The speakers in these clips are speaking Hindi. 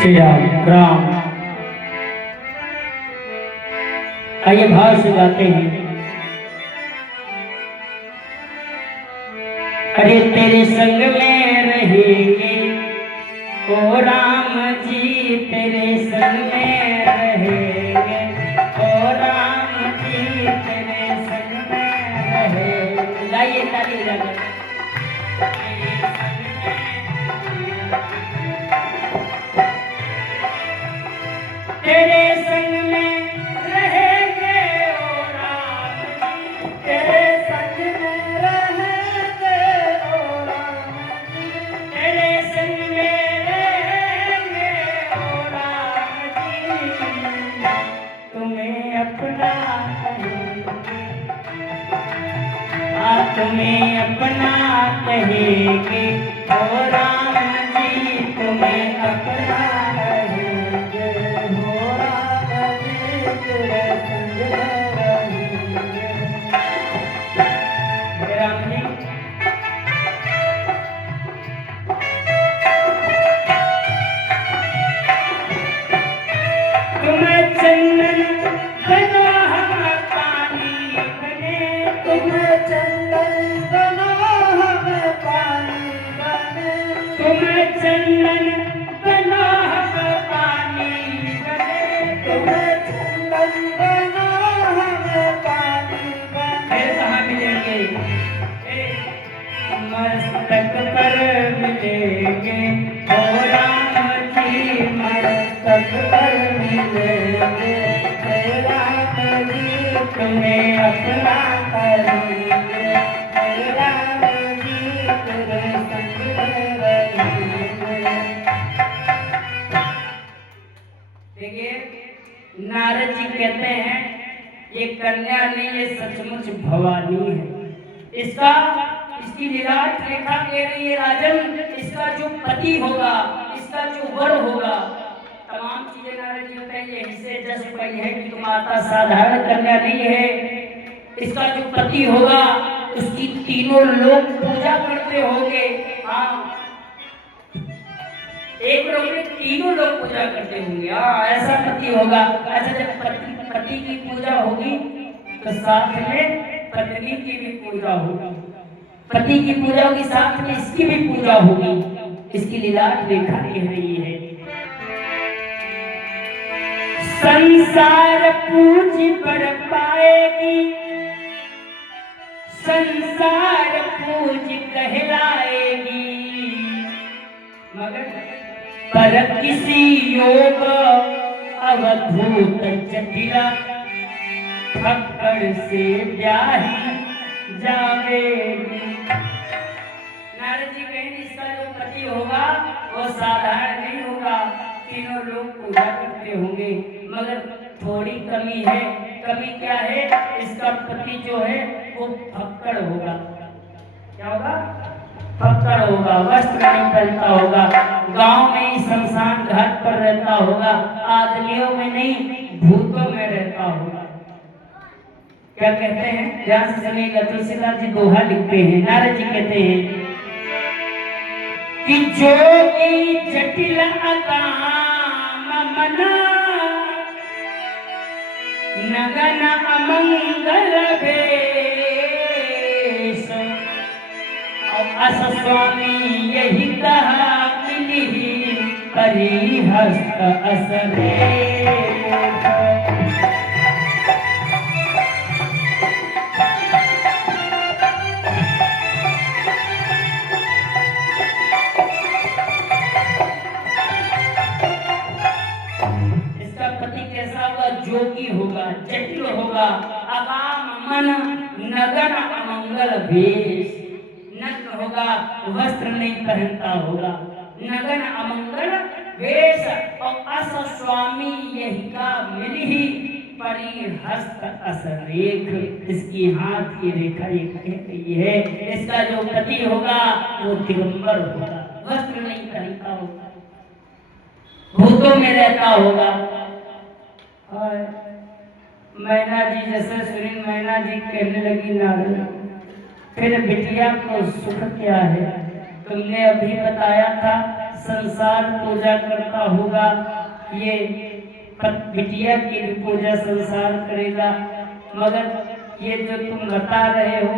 श्री राम राम। आइए भाव से गाते हैं। अरे तेरे संग में रहेंगे ओ राम जी, तेरे संग में रहेंगे ओ राम जी, तेरे संग में रहेंगे। लाइए ताली लगा। तेरे संग में रहेंगे ओ राम जी, तेरे संग में रहेंगे ओ राम जी, तेरे संग में रहेंगे ओ राम जी, तुम्हें अपना कहेंगे, तुम्हें अपना कहेंगे ओ राम जी, तुम्हें अपना मस्तक पर मिलेंगे ओ राम जी, मस्तक पर मिलेंगे ओ राम जी, तुम्हें अपना करेंगे ओ राम जी, तेरे संग में रहेंगे। देखिए नारद जी कहते हैं ये कन्या नहीं, ये सचमुच भवानी है। इसकी लीलाट रेखा कह रही है राजन, इसका जो पति होगा, इसका जो वर होगा, तमाम चीजें नारद जी बताइए यहीं से जस पाई है कि तुम माता साधारण कन्या नहीं है। इसका जो पति होगा उसकी तीनों लोग पूजा करते होंगे। हाँ, एक लोग में तीनों लोग पूजा करते होंगे। हाँ, ऐसा पति होगा। अच्छा, जब पति की पूजा होगी तो साथ में पत्नी की भी पूजा होगी, पति की पूजा होगी साथ में इसकी भी पूजा होगी। इसकी लीलाट रेखा कह रही है। संसार पूज पर पाएगी, संसार पूज कहलाएगी, मगर पर किसी योग अवधूत जटिला फक्कड़ से ब्याही जावेगी। नारद जी कहें इसका जो पति होगा वो साधारण नहीं होगा, तीनों लोग पूजा करते होंगे, मगर थोड़ी कमी है। कमी क्या है? इसका पति जो है वो फक्कड़ होगा। क्या होगा? फक्कड़ होगा, वस्त्र नहीं पहनता होगा, गांव में ही शमशान घाट पर रहता होगा, आदमियों में नहीं भूतों में रहता होगा। क्या कहते हैं? ध्यान से सुनिएगा। तुलसीदास जी दोहा लिखते हैं। नारद जी कहते हैं कि जोगी जटिल अकाम मना, नगन अमंगल भेष, अस स्वामी यही कहा मिली करी हस्त असरे। जोगी होगा, जटिल होगा, अकाम मन, नगन अमंगल भेष, नग्न होगा, वस्त्र नहीं पहनता होगा, नगन अमंगल वेश, और अस स्वामी यही का मिली परी हस्त असरेख, इसकी हाथ की रेखा ये कह रही है इसका जो पति होगा वो दिगंबर होगा, वस्त्र नहीं पहनता होगा, भूतों में रहता होगा। और मैना जी जैसे सुनी, मैना जी कहने लगी नारद, फिर बिटिया को सुख क्या है? तुमने अभी बताया था संसार पूजा करता होगा, ये बिटिया की भी पूजा संसार करेगा। मगर ये जो तुम बता रहे हो,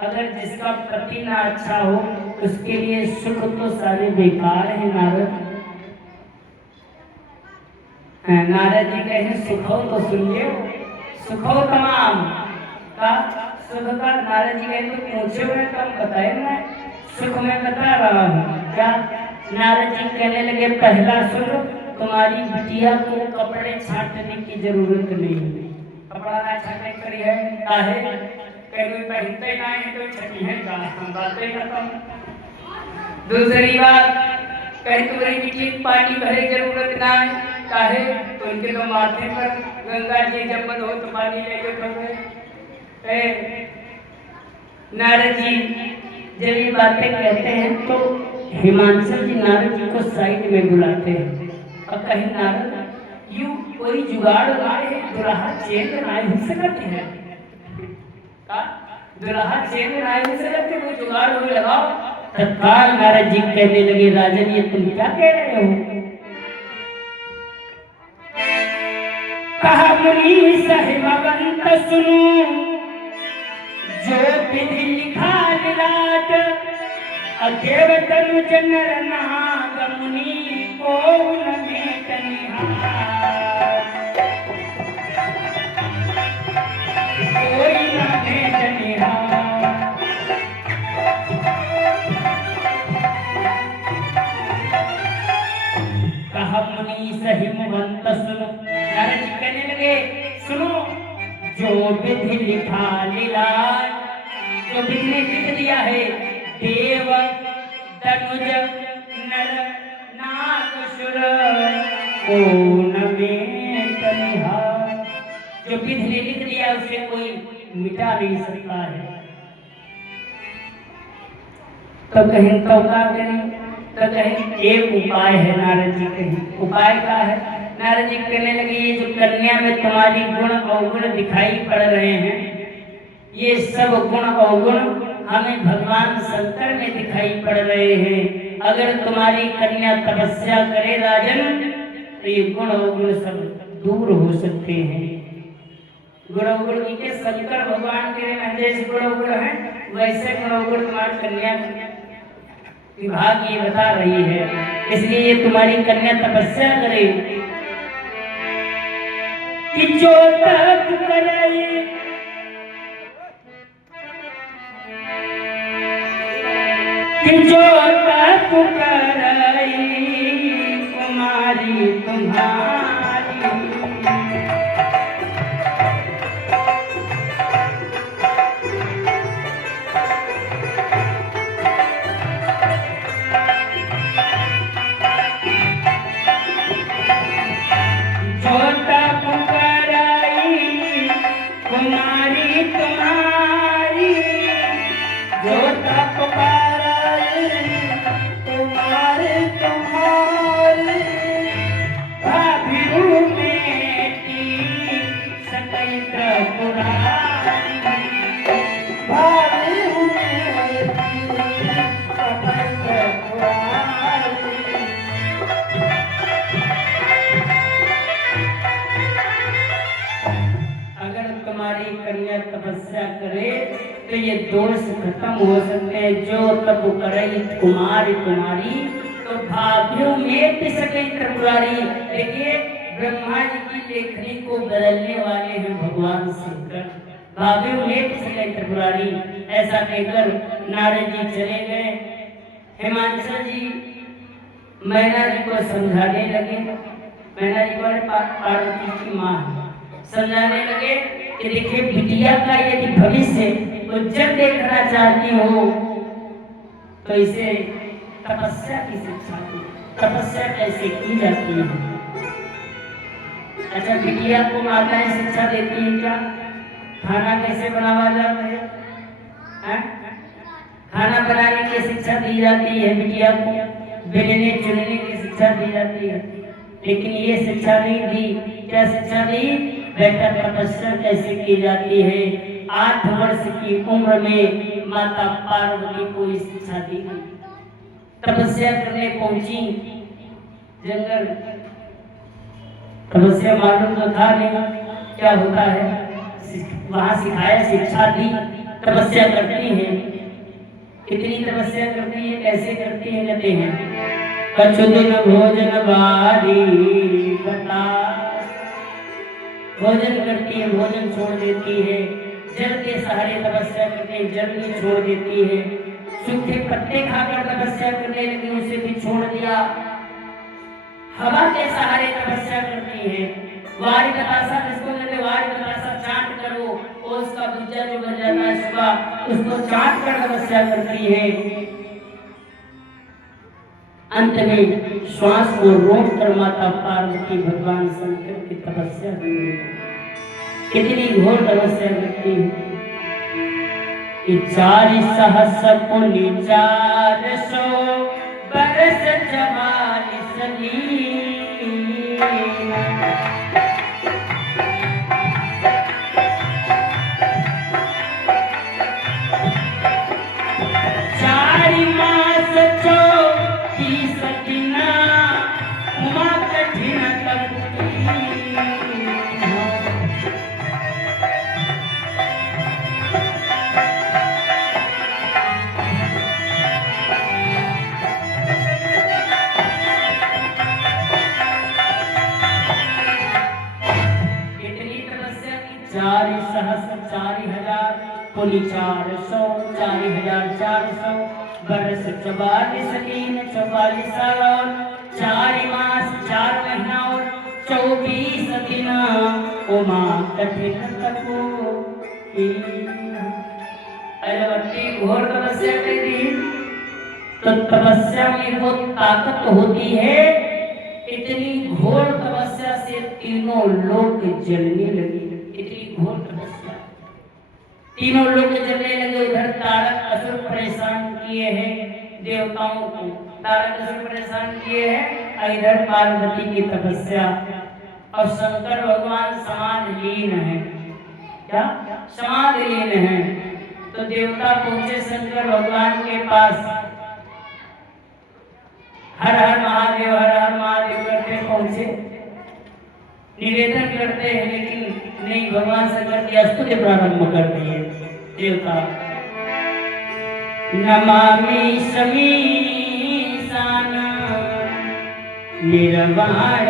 अगर जिसका पति ना अच्छा हो उसके लिए सुख तो सारे बेकार है नारद। नारद जी कहे सुखो तो सुन लियो, सुखो तमाम का सुख का। नारद जी कहे तो पूछे हुए तो हम बताए ना, सुख में बता रहा हूँ क्या। नारद जी कहने लगे पहला सुख, तुम्हारी बिटिया को कपड़े छाटने की जरूरत नहीं है। कपड़ा ना छाटे करी है काहे, कहीं पहनते ना है तो छटी है का, हम बातें खत्म। दूसरी बात, कहीं तुम्हारी बिटिया पानी भरे जरूरत ना है काहे, तो उनके तो माथे पर गंगा जी जब मन हो तो पानी लेके पड़े। नारद जी जब ये बातें कहते हैं तो हिमांशु जी नारद जी को साइड में बुलाते हैं और कहीं नारद यू कोई जुगाड़ लगाए है, दुल्हा चेन बनाए हो सकते हैं का, दुल्हा चेन बनाए हो सकते, कोई जुगाड़ हो लगाओ। तत्काल नारद जी कहने लगे राजन ये तुम क्या कह रहे हो। कहा मुनि साहिबंत सुनो, जो विधि लिखा निराट, अदेव तनु जनर नाग मुनि को में कोई न कहा मुनि सहिमवंत सुनो। नारद जी कहने लगे सुनो, जो विधि लिखा लीलाज, जो विधि ने लिख दिया है, देव तनुज नर नाग सुर को में कलिहा, जो विधि ने लिख दिया उसे कोई मिटा नहीं सकता है। तो कहीं तो तो कहीं एक उपाय है। नारद जी कहीं उपाय क्या है। नारद जी कहने लगे ये जो कन्या में तुम्हारी गुण अवगुण दिखाई पड़ रहे हैं, ये सब गुण अवगुण हमें भगवान शंकर में दिखाई पड़ रहे हैं। अगर तुम्हारी कन्या तपस्या करे राजन तो ये गुण अवगुण सब दूर हो सकते हैं। गुण अवगुण के शंकर भगवान के जैसे गुण अवगुण है वैसे गुण अवगुण तुम्हारी कन्या विभाग ये बता रही है। इसलिए ये तुम्हारी कन्या तपस्या करे कि जो तप करे, कि जो तप करे कुमारी तुम्हारी, तपस्या करे तो ये दोष खत्म हो सकते हैं। जो तप करे कुमारी कुमारी तो भाभ्यों में पिसके त्रिपुरारी। देखिए ब्रह्मा जी की लेखनी को बदलने वाले हैं भगवान शंकर। भाभ्यों में पिसके त्रिपुरारी ऐसा कहकर नारद जी चले गए। हिमांशु जी मैना जी को समझाने लगे। मैना जी पार्वती की माँ समझाने लगे कि देखिए बिटिया का यदि भविष्य उज्जवल देखना चाहती हो तो इसे तपस्या की शिक्षा दो। तपस्या कैसे की जाती है। अच्छा बिटिया को माताएं शिक्षा देती है क्या, खाना कैसे बनावा जाता है, खाना बनाने की शिक्षा दी जाती है बिटिया को, बेलने चुनने की शिक्षा दी जाती है। लेकिन ये शिक्षा नहीं दी। क्या शिक्षा दी, बेटा तपस्या कैसे की जाती है। 8 वर्ष की उम्र में माता पार्वती को शिक्षा दी गई। तपस्या करने पहुंची जंगल। तपस्या मालूम तो था नहीं क्या होता है, वहां सिखाया, शिक्षा दी, तपस्या करती है। कितनी तपस्या करती है, कैसे करती है, कहते हैं कछु दिन भोजन बारी बता। भोजन करती है, भोजन छोड़ देती है, जल के सहारे तपस्या करके जल भी छोड़ देती है, सूखे पत्ते खाकर तपस्या करने लगी, उसे भी छोड़ दिया। हवा के सहारे तपस्या करती है, वारी बतासा, जिसको कहते वारी बतासा, चाट कर वो उसका बुज्जा जो बन जाता है सुबह, उसको चाट कर तपस्या करती है। अंत में श्वास को रोक कर माता पार्वती भगवान शंकर की तपस्या करती है। कितनी घोर तपस्या करती है कि 4 सहस्र पुनि 400 बरस जमाल सलीम। पुनि 400 4,400 बरस 44 साल और 4 मास 4 महीना और 24 दिन उमा कठिन तपो घोर तपस्या की। तो तपस्या में वो ताकत होती है, इतनी घोर तपस्या से तीनों लोग जलने लगे। इतनी घोर तपस्या, तीनों लोग जलने लगे। उधर तारक असुर परेशान किए हैं देवताओं को, तारक असुर परेशान किए हैं, इधर पार्वती की तपस्या। और शंकर भगवान समाधिलीन है। क्या समाधिलीन है? तो देवता पहुंचे शंकर भगवान के पास, हर हर महादेव हर हर महादेव करते पहुंचे, निवेदन करते हैं, लेकिन नहीं, भगवान शंकर की स्तुति प्रारंभ कर दिए देवता। नमामि समीसान निर्वाण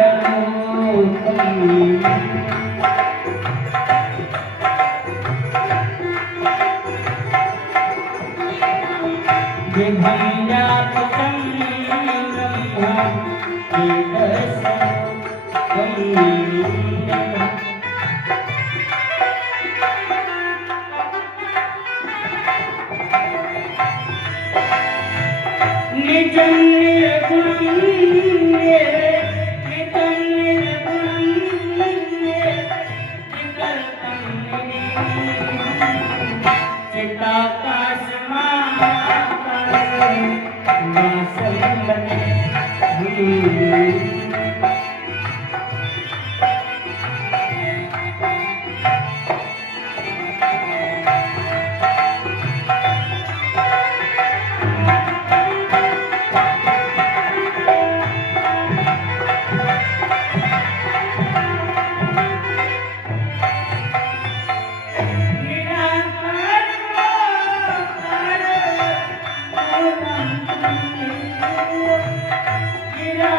गिरा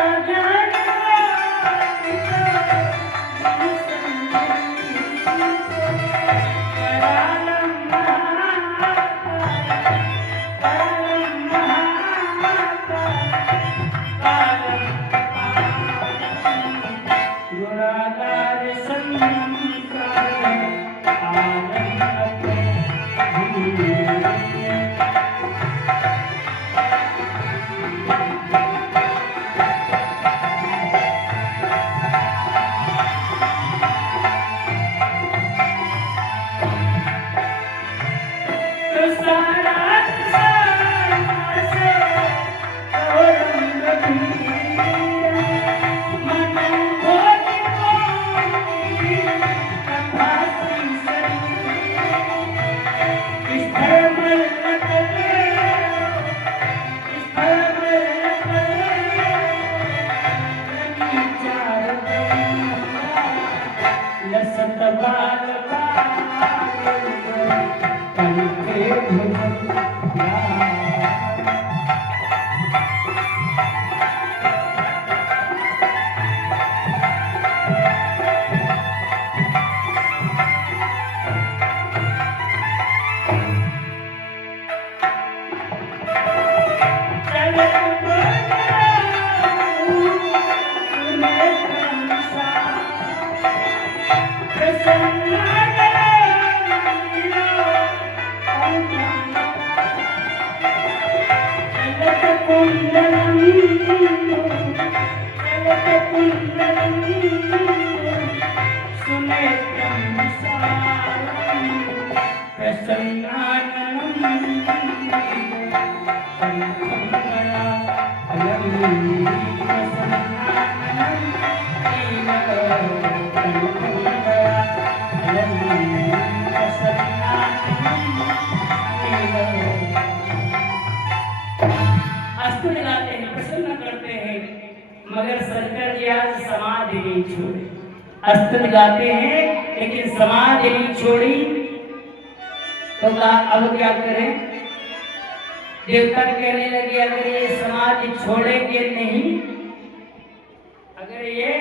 मगर शंकर जी आज समाधि नहीं छोड़ी। अस्त्र गाते हैं लेकिन समाधि नहीं छोड़ी। तो कहा अब क्या करें? देवता कहने लगे अगर ये समाधि छोड़ेंगे नहीं, अगर ये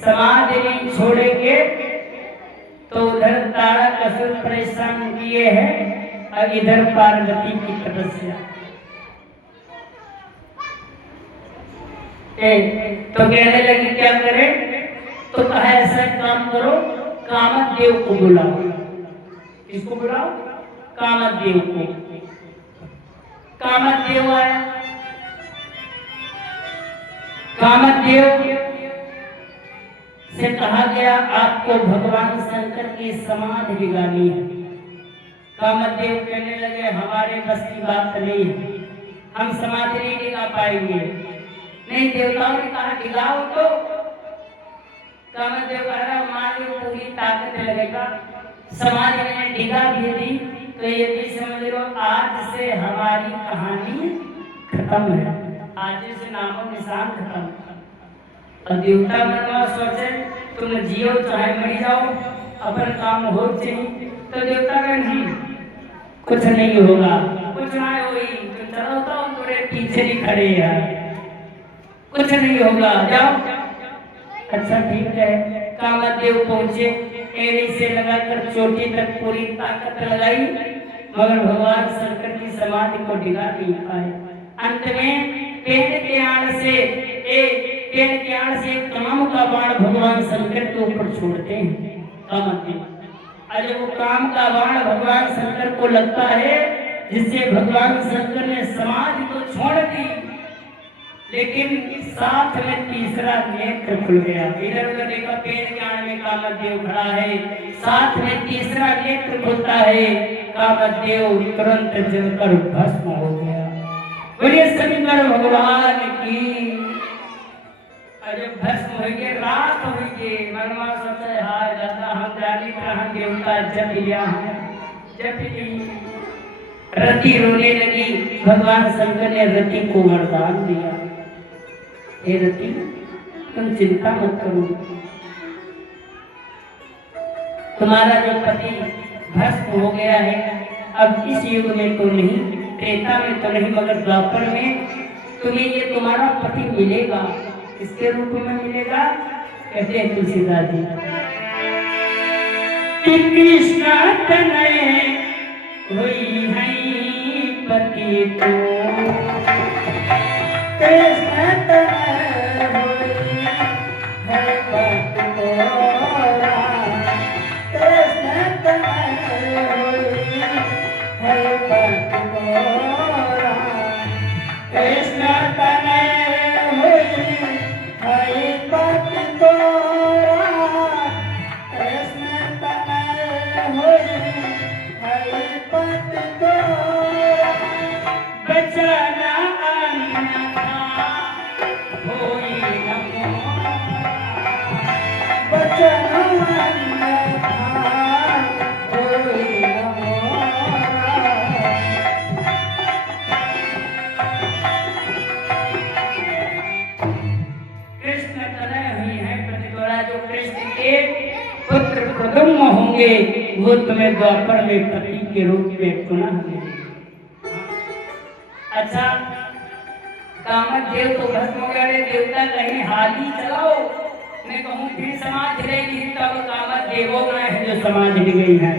समाधि नहीं छोड़ेंगे तो उधर तारकासुर परेशान किए हैं और इधर पार्वती की तपस्या। तो कहने लगी क्या करें? तो कहा ऐसा काम करो, कामदेव को बुलाओ। किसको बुलाओ? कामदेव को। कामदेव आया। कामदेव से कहा गया आपको भगवान शंकर की समाधि दिलानी है। कामदेव कहने लगे हमारे बस की बात नहीं है, हम समाधि नहीं दिला पाएंगे। नहीं, देवताओं ने कहा दिलाओ। तो कामदेव कह रहा मान लो पूरी ताकत लगेगा, समाधि में ढिला भी दी तो ये भी समझ लो आज से हमारी कहानी खत्म है, आज से नामो निशान खत्म। और देवता मनवा सोचे तुम जियो चाहे मर जाओ, अपन काम हो चाहिए। तो देवता कहे कुछ नहीं होगा, कुछ ना होई, तुम चलो तो पूरे पीछे ही खड़े यार, कुछ नहीं होगा, जाओ। अच्छा ठीक है। कामदेव पहुंचे, एड़ी से लगाकर चोटी तक पूरी ताकत लगाई, मगर भगवान शंकर की समाधि को ढिला नहीं पाए। अंत में पेड़ के आड़ से एक काम का बाण भगवान शंकर के ऊपर छोड़ते हैं कामदेव। और जब वो काम का बाण भगवान शंकर को लगता है, जिससे भगवान शंकर ने समाधि तो छोड़ दी, लेकिन साथ में तीसरा नेत्र खुल गया। इधर उधर देखा पेड़ के आड़ में कामदेव खड़ा है, साथ में तीसरा नेत्र खुलता है, कामदेव तुरंत जलकर भस्म हो गया। बोलिए शंकर भगवान की। जब भस्म हो गए, रात हो गई, मनवा सोचे हाय दादा हम जानी कहाँ देवता जब लिया है, जब रति रोने लगी। भगवान शंकर ने रति को वरदान दिया, हे रति तुम चिंता मत करो, तुम्हारा जो पति भस्म हो गया है, अब इस युग में तो नहीं, त्रेता में तो नहीं, मगर द्वापर में तुम्हें ये तुम्हारा पति मिलेगा। किसके रूप में मिलेगा? कहते हैं तुलसीदास जी, कृष्ण तनय हुई है पति को, कृष्ण तनय हुई है पति को, कृष्ण तनय हुई है पति को, कृष्ण तनय हुई है पति को, कृष्ण तनय हुई है पति को, बचना अन्यथा होई न मोरा, बचना अन्यथा होई न मोरा। कृष्ण तनय हुई है प्रतिद्वरा, जो कृष्ण के पुत्र प्रद्युम्न होंगे वो तुम्हें द्वापर में पति के रूप में पुनः मिले। अच्छा, कामदेव तो भस्म हो गए, देवता कहीं हाली चलाओ, मैं कहूँ फिर समाज हिलेगी, तब कामदेवों में है जो समाज हिल गई है।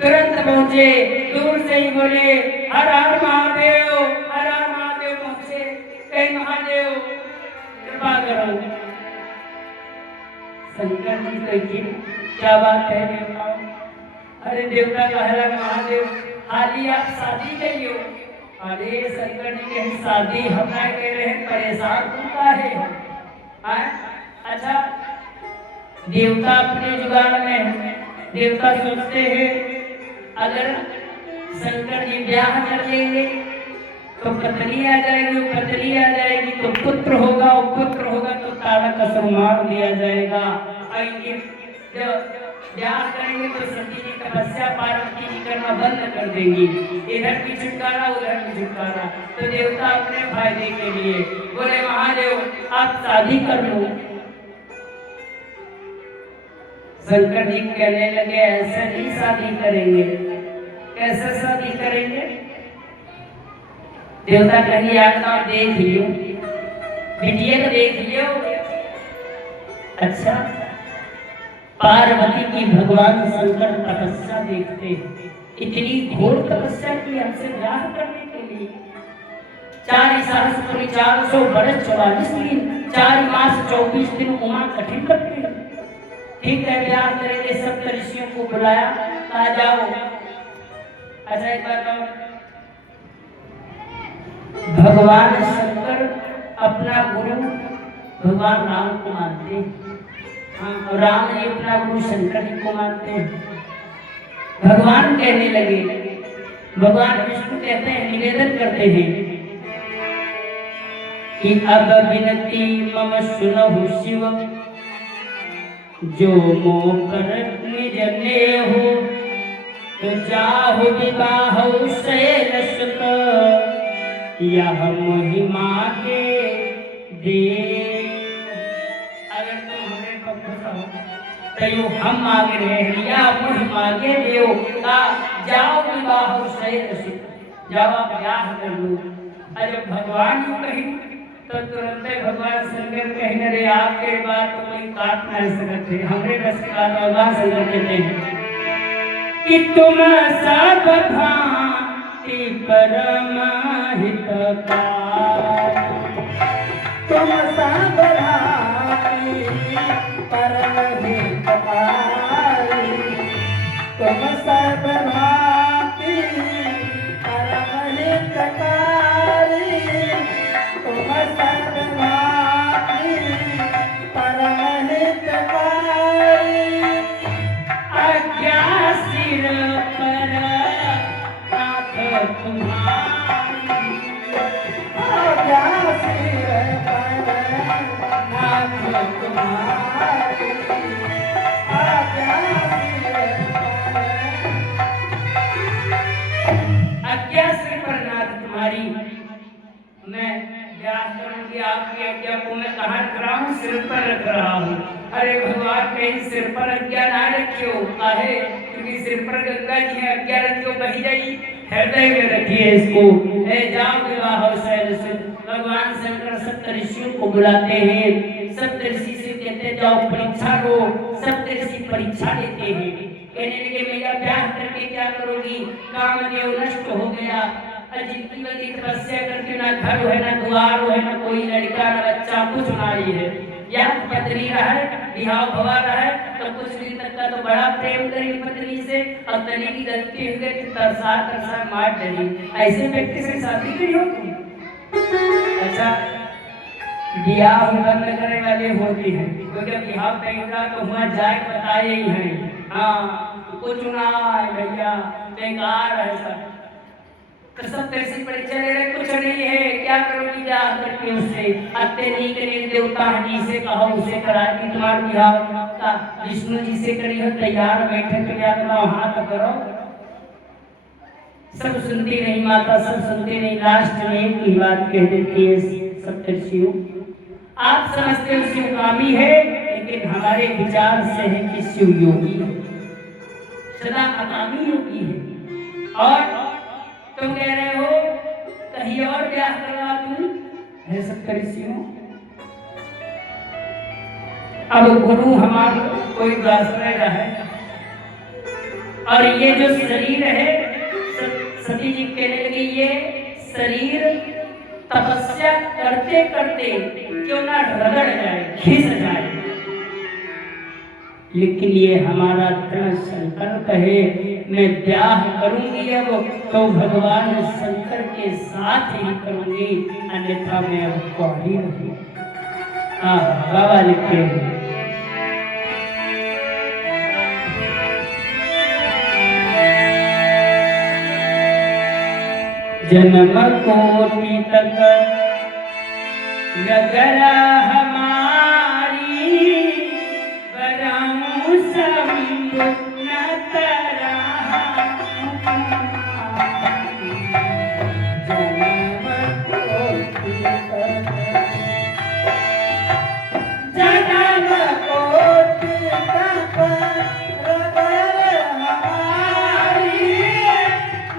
तुरंत पहुंचे, दूर से ही बोले हर हर महादेव, हर हर महादेव। पहुंचे, कहीं महादेव कृपा करो। शंकर जी देखिए क्या बात है देवता। अरे देवता कहला महादेव हाली आप शादी करियो। अरे शंकर जी कहीं शादी हम ना कह रहे हैं, परेशान होता है। अच्छा, देवता अपने जुगाड़ में है। देवता सोचते हैं अगर शंकर जी ब्याह कर लेंगे तो पत्नी आ जाएगी, पत्नी आ जाएगी तो पुत्र होगा, और पुत्र होगा तो तारक का सम्मान दिया जाएगा। जब ब्याह करेंगे तो सती जी तपस्या पार्वती जी करना बंद कर देंगी, इधर भी छुटकारा उधर भी छुटकारा। तो देवता अपने फायदे के लिए बोले महादेव आप शादी कर लो। शंकर जी कहने लगे ऐसे नहीं शादी करेंगे। कैसे शादी करेंगे? देवता कहीं आकर देख लियो, बिटिया को देख लियो। अच्छा, पार्वती की भगवान शंकर तपस्या देखते हैं, इतनी घोर तपस्या की हमसे ब्याह करने के लिए। 4 साल पूरी 400 वर्ष 44 दिन, 4 मास 24 दिन उमा कठिन करते हैं। ठीक है ब्याह करेंगे, सब ऋषियों को बुलाया, कहा जाओ। अच्छा एक बात, भगवान शंकर अपना गुरु भगवान राम को मानते हैं। हाँ, राम जी अपना गुरु शंकर जी को मानते हैं। भगवान कहने लगे, भगवान विष्णु कहते हैं, निवेदन करते हैं कि अब विनती मम सुनहु शिव, जो मोह कर निज नेहु, तो जाहु विवाह शैलसुत, यह महिमा के दे। अगर तुम हमें खुश हो तो हम मांगे रहे या महिमा के देव का, जाओ विवाह शैलसुत, जाओ आप ब्याह कर लो। अरे भगवान को कहीं तो तुरंत भगवान शंकर कहने रे आपके बात तो कोई काट नहीं सकते, हमरे रस के बात भगवान शंकर कहते हैं कि तुम सब भांति परम हितकारी, तुम सब भांति परम हितकारी, तुम सब भांति परम हितकारी, तुम सब भांति परम हितकारी। आज्ञा सिर पर नाथ तुम्हारी, आज्ञा सिर पर नाथ तुम्हारी, आज्ञा सिर पर। आज्ञा सिर पर नाथ तुम्हारी। मैं ब्याह करूंगी, आपकी आज्ञा को मैं कहाँ रख रहा हूँ? सिर पर रख रहा हूँ। अरे भगवान कहीं सिर पर आज्ञा ना रखियो, काहे? क्योंकि सिर पर गंगा जी है, आज्ञा रखियो कहीं जाई, हृदय में रखिए इसको। जाओ विवाह शैलसुत। भगवान शंकर सप्तऋषियों को बुलाते हैं, सप्तऋषि से कहते जाओ परीक्षा लो। सप्तऋषि परीक्षा लेते हैं, कहने लगे मैया ब्याह करके क्या करोगी? कामदेव नष्ट हो गया, जिंदगी बदी तपस्या करके ना घर है ना द्वार है ना कोई लड़का ना बच्चा, कुछ नारी है, या पत्नी रहे बिहाव भवा रहे तो कुछ दिन तक का तो बड़ा प्रेम करी पत्नी से, और तनी की गलती हो गई तो तरसा तरसा मार डरी। ऐसे व्यक्ति से शादी करी होगी? अच्छा, बिहाव बंद करने वाले होते हैं, क्योंकि बिहाव कहेगा तो वहाँ जाए बताए ही हैं। हाँ कुछ ना भैया बेकार है सब, तो सब कैसी परीक्षा ले रहे, कुछ नहीं है, क्या करोगी ब्याह करके उससे? अत्ते नहीं करेंगे, देवता जी से कहो उसे कराएगी तुम्हारा बिहाव का, विष्णु जी से करी हो, तैयार बैठे तो क्या बनाओ, हाथ करो। सब सुनती नहीं माता, सब सुनती नहीं, लास्ट में एक ही बात कह देती है सप्तर्षियों, आप समझते हो शिव कामी है, लेकिन हमारे विचार से है कि शिव योगी है। सदा हकामी योगी है। और तुम कह रहे हो कहीं और ब्याह करवा दूं, है सत्तर ऋषियों। अब गुरु हमारा कोई आश्रय है, और ये जो शरीर है, सती जी कहने लगी ये शरीर तपस्या करते करते क्यों ना रगड़ जाए, घिस जाए, लेकिन ये हमारा दृढ़ संकल्प है, मैं ब्याह करूंगी अब तो भगवान शंकर के साथ ही करूंगी, अन्यथा मैं अब कुंवारी रहूंगी। बाबा लिखते हैं जन्म कोटि तक नगरा हमारी, बराऊं शंभु न तरा। जन्म कोटि तक रगड़ हमारी,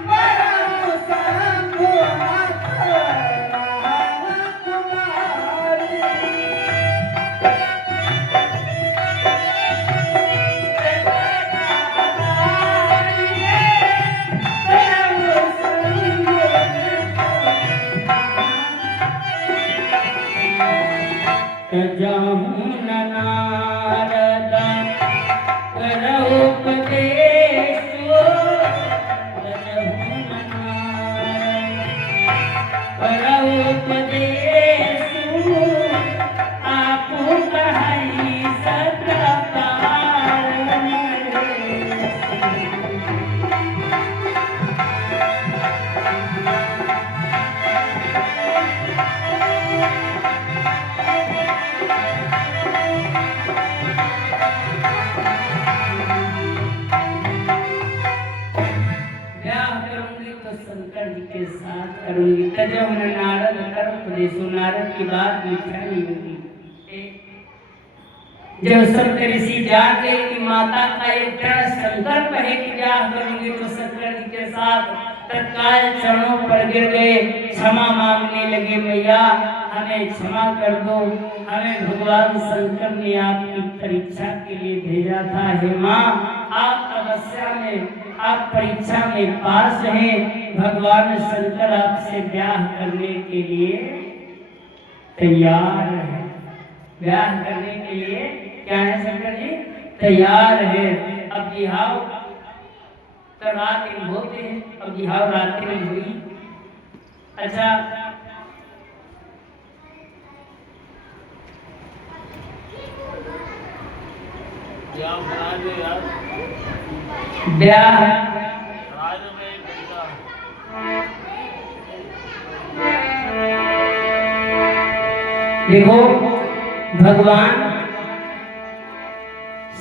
बराऊं शंभु न तरा तुम्हारी। जाहूं नारद करहु उपदेश, करहु उपदेश, आपु कहि सत्रकार। शंकर जी के साथ करूंगी। तजो नारद कर उपदेशो, नारद की बात मिथ्या नहीं होगी। जब शंकर ऋषि जान गए कि माता का एक दृढ़ संकल्प है कि ब्याह करूंगी, तो शंकर जी के साथ तत्काल चरणों पर गिर गए, क्षमा मांगने लगे, मैया हमें क्षमा कर दो, हमें भगवान शंकर ने आपकी परीक्षा के लिए भेजा था। हे माँ, आप तपस्या में, आप परीक्षा में पास हैं, भगवान शंकर आपसे ब्याह करने के लिए तैयार है। ब्याह करने के लिए क्या है शंकर जी? तैयार है। अब बिहाव तो रात दिन होते हैं, अब बिहाव रात्रि में हुई। अच्छा, ब्याह देखो भगवान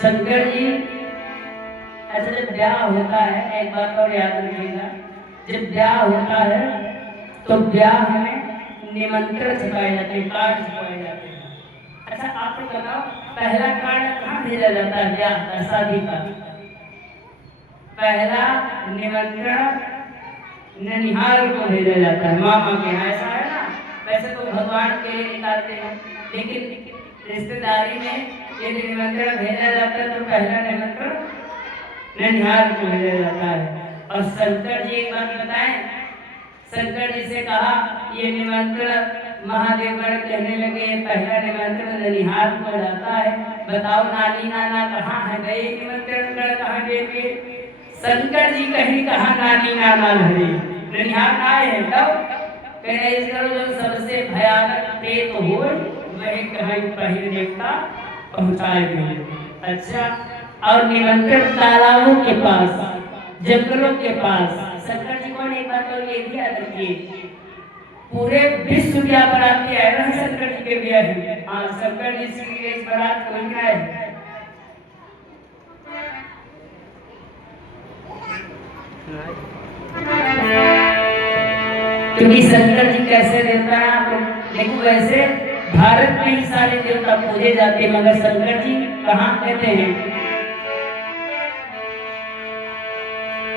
शंकर जी, ऐसा जब ब्याह होता है, एक बात और याद रखिएगा, जब ब्याह होता है तो ब्याह में निमंत्रण छपाए जाते हैं, कार्ड छपाए जाते हैं। अच्छा आप लोग बताओ, पहला कार्ड कहाँ भेजा जाता है ब्याह का, शादी का? पहला निमंत्रण ननिहाल को भेजा जाता है, मामा के यहाँ, ऐसा है ना। वैसे तो भगवान के लिए निकालते हैं, लेकिन रिश्तेदारी में यदि निमंत्रण भेजा जाता है तो पहला निमंत्रण ननिहाल को भेजा जाता है। और शंकर जी एक बात बताएं, शंकर जी से कहा ये निमंत्रण, महादेवगढ़ कहने लगे पहला निमंत्रण ननिहाल को जाता है, बताओ नानी नाना कहाँ है, गए निमंत्रण कहाँ गए? शंकर जी कहीं कहा नानी नाना लड़े, ननिहाल आए हैं, तब इस करो जो सबसे भयानक प्रेत हो वही कहीं पहले देवता पहुंचाए गए। अच्छा, और निमंत्रण तालाबों के पास, जंगलों के पास। शंकर जी को एक बात और ये भी याद रखिए, पूरे विश्व क्या बराती आए ना शंकर जी के ब्याह में। हाँ, शंकर जी की एक बारात कोई ना है, क्योंकि शंकर जी कैसे देवता है आप देखो। वैसे भारत में ही सारे देवता पूजे जाते हैं, मगर शंकर जी कहाँ कहते हैं?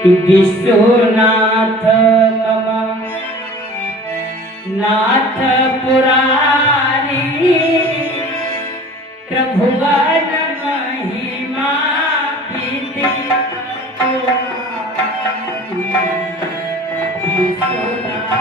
विश्वनाथ मम नाथ पुरारी त्रिभुवन महिमा विदित पुरारी। विश्वनाथ